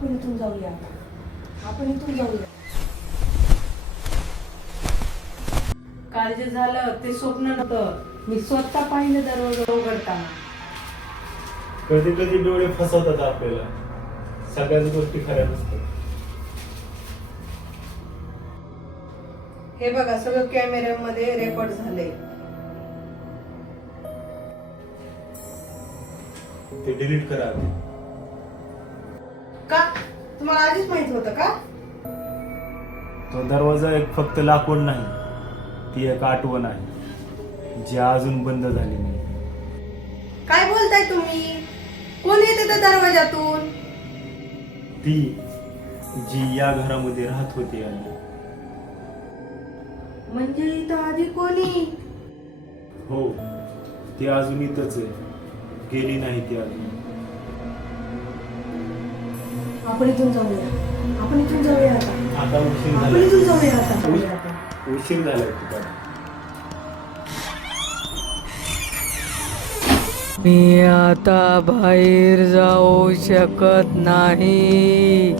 आपण इथून जाऊया. आपण इथून जाऊया. काल जे झालं ते स्वप्न नव्हतं. मी स्वतः पाहिलं दरवाजा उघडताना. कधी कधी डोळे फसवतात आपल्याला. सगळ्याच गोष्टी खऱ्या नसतात. हे बघा सगळं कॅमेऱ्यामध्ये रेकॉर्ड झालंय. ते डिलीट करा आधी. का तुम्हाला आधीच माहित होतं का? तो दरवाजा एक फक्त लाकूड नाही, ती एक आठवण आहे जी अजून बंद झाली नाही. काय बोलताय तुम्ही? कोण येते त्या दरवाजातून? ती जी या घरामध्ये राहत होती आणि म्हणजे इथं आधी कोणी? हो, ती अजून इथंच आहे. गेली नाही ती अजून. आपण इथून जाऊया. आपण इथून जाऊया आता. आता उशीर आपण झाला. इथून जाऊया आता. उशीर झालाय खूप आता. मी आता बाहेर जाऊ शकत नाही.